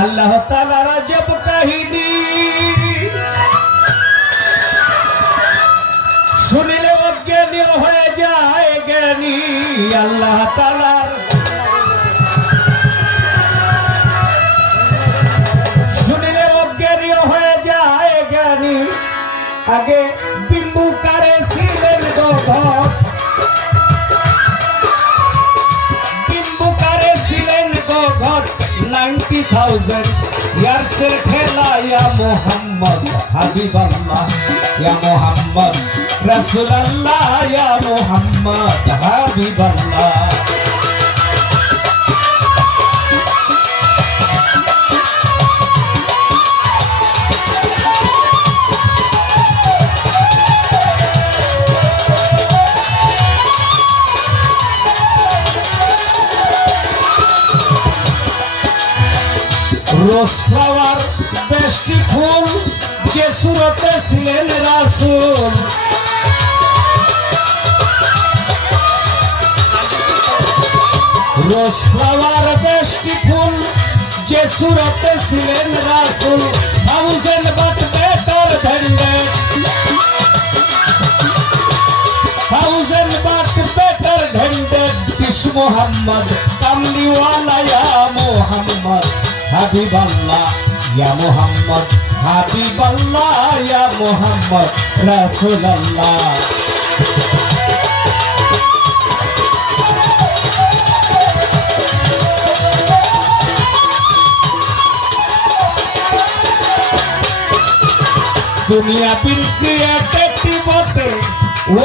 আল্লাহ তাআলার আজব কাহিনী শুনিলে অজ্ঞানী হয়ে যায় জ্ঞানী। আল্লাহ তাআলার শুনিলে অজ্ঞানী হয়ে যায় জ্ঞানী। আগে বিম্বুকারে ছিলেন গগন, বিম্বুকারে ছিলেন গগন 90,000 ইয়ার্সের খেলা। ইয়া মুহাম্মদ হাবিবাল্লাহ, ইয়া মুহাম্মদ রাসূলুল্লাহ, ইয়া মুহাম্মদ হাবিবাল্লাহ। রোজ ফ্লাওয়ার বেস্টি ফুল যে সুরতে ছিলেন রাসূল। রোজ ফ্লাওয়ার বেস্টি ফুল যে সুরতে ছিলেন রাসূল। 1000 বাট বেটার ভেন্ডেড, 1000 বাট বেটার ভেন্ডেড। ইস মুহাম্মদ কামলিওয়ালা, ইয়া মুহাম্মদ হাবিবাল্লাহ, ইয়া মুহাম্মদ হাবিবাল্লাহ, ইয়া মুহাম্মদ রাসূলুল্লাহ। দুনিয়া বিন ক্রিয়েটেড বটে,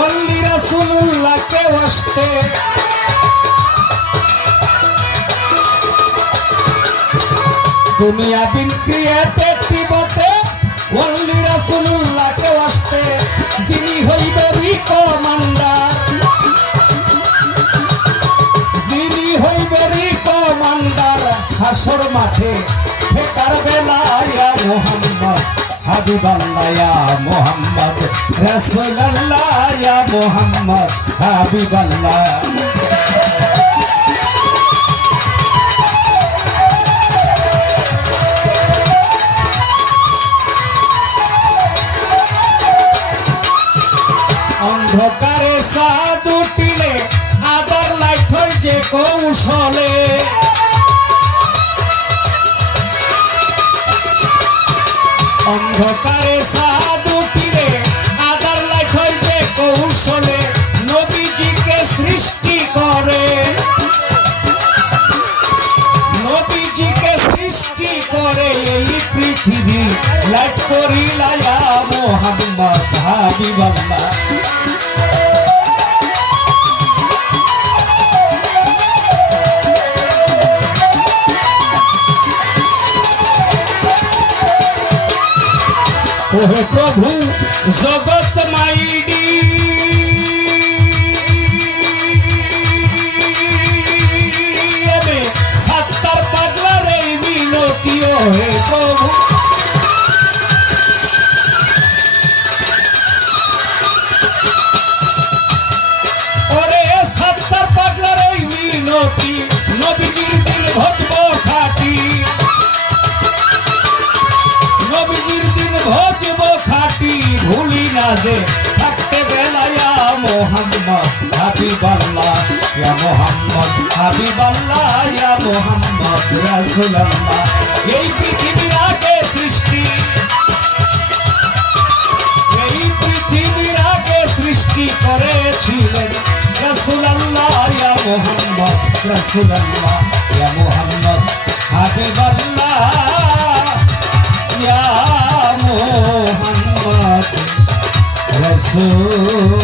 ওনলি রাসূলুল্লাহ কে ওয়াস্তে। দুনিয়া বিন ক্রিয়েটেড বটে, ওনলি রাসূলুল্লাহ কে ওয়াস্তে। যিনি হইবেরি কমান্ডার, যিনি হইবেরি কমান্ডার হাসর মাঠে ফেকার বেলায়। ইয়া মুহাম্মদ হাবিবাল্লাহ, ইয়া মুহাম্মদ রাসূলুল্লাহ, ইয়া মুহাম্মদ হাবিবাল্লাহ। অন্ধকারে চাঁদ উঠিলে আদার লাইট হয় যে কৌশলে। অন্ধকারে চাঁদ উঠিলে আদার লাইট হয় যে কৌশলে। নবীজিকে সৃষ্টি করে, নবীজিকে সৃষ্টি করে এই পৃথিবী লাইট করিলা। ইয়া মুহাম্মদ হাবিবাল্লাহ। ওহে প্রভু জগৎ মাইডি, এবে সাত্তার পাগলার এই মিনতি। ওহে প্রভু ওরে সাত্তার পাগলার এই মিনতি। নবীজির দিন ভজব খাটি, নবীজির দিন ভজব খাটি। ভুলি না যে থাকতে বেলা। ইয়া মুহাম্মদ হাবিবাল্লাহ, ইয়া মুহাম্মদ হাবিবাল্লাহ, ইয়া মুহাম্মদ রাসূলুল্লাহ। এই পৃথিবীর আগে সৃষ্টি, এই পৃথিবীর আগে সৃষ্টি করেছিলেন রাসূলুল্লাহ। ইয়া মুহাম্মদ রাসূলুল্লাহ, ইয়া মুহাম্মদ হাবিবাল্লাহ, ইয়া মুহাম্মদ রাসূল।